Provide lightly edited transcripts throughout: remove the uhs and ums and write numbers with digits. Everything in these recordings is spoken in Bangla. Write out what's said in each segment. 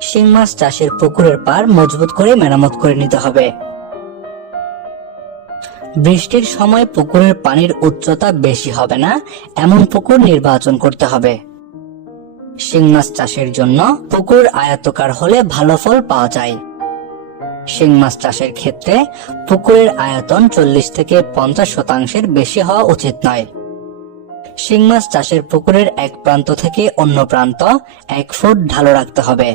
শিং মাছ চাষের পুকুরের পাড় মজবুত করে মেরামত করে নিতে হবে। বৃষ্টির সময় পুকুরের পানির উচ্চতা বেশি হবে না এমন পুকুর নির্বাচন করতে হবে। শিং মাছ চাষের জন্য পুকুর আয়তাকার হলে ভালো ফল পাওয়া যায়। শিং মাছ চাষের ক্ষেত্রে পুকুরের আয়তন 40 থেকে 50% বেশি হওয়া উচিত নয়। শিং মাছ চাষের পুকুরের এক প্রান্ত থেকে অন্য প্রান্ত 1 ফুট ঢালু রাখতে হবে।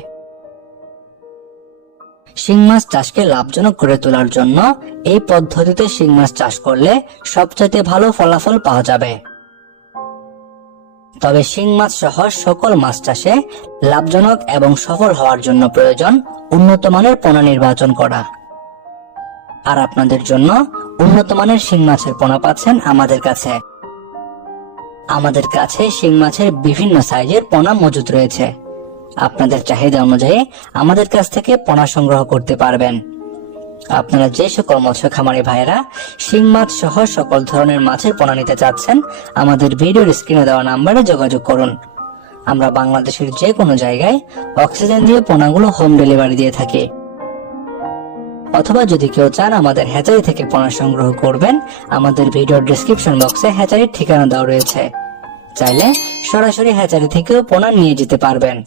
শিং মাছ চাষকে লাভজনক করে তোলার জন্য এই পদ্ধতিতে শিং মাছ চাষ করলে সবচেয়ে ভালো ফলাফল পাওয়া যাবে। তবে শিং মাছ সহ সকল মাছ চাষে লাভজনক এবং সফল হওয়ার জন্য প্রয়োজন উন্নত মানের পোনা নির্বাচন করা। আর আপনাদের জন্য উন্নত মানের শিং মাছের পোনা পাচ্ছেন আমাদের কাছে। আমাদের কাছে শিং মাছের বিভিন্ন সাইজের পোনা মজুদ রয়েছে। আপনাদের চাহিদা অনুযায়ী আমাদের কাছ থেকে পোনা সংগ্রহ করতে পারবেন। আপনারা যে সকল মৎস্য খামারি ভাইয়েরা শিং মাছ সহ সকল ধরনের মাছের পোনা নিতে চাচ্ছেন, আমাদের ভিডিওর স্ক্রিনে দেওয়া নাম্বারে যোগাযোগ করুন। আমরা বাংলাদেশের যে কোনো জায়গায় অক্সিজেন দিয়ে পোনাগুলো হোম ডেলিভারি দিয়ে থাকি। অথবা যদি কেউ চান আমাদের হ্যাচারি থেকে পোনা সংগ্রহ করবেন, আমাদের ভিডিওর ডেসক্রিপশন বক্সে হ্যাচারির ঠিকানা দেওয়া রয়েছে। চাইলে সরাসরি হ্যাচারি থেকেও পোনা নিয়ে যেতে পারবেন।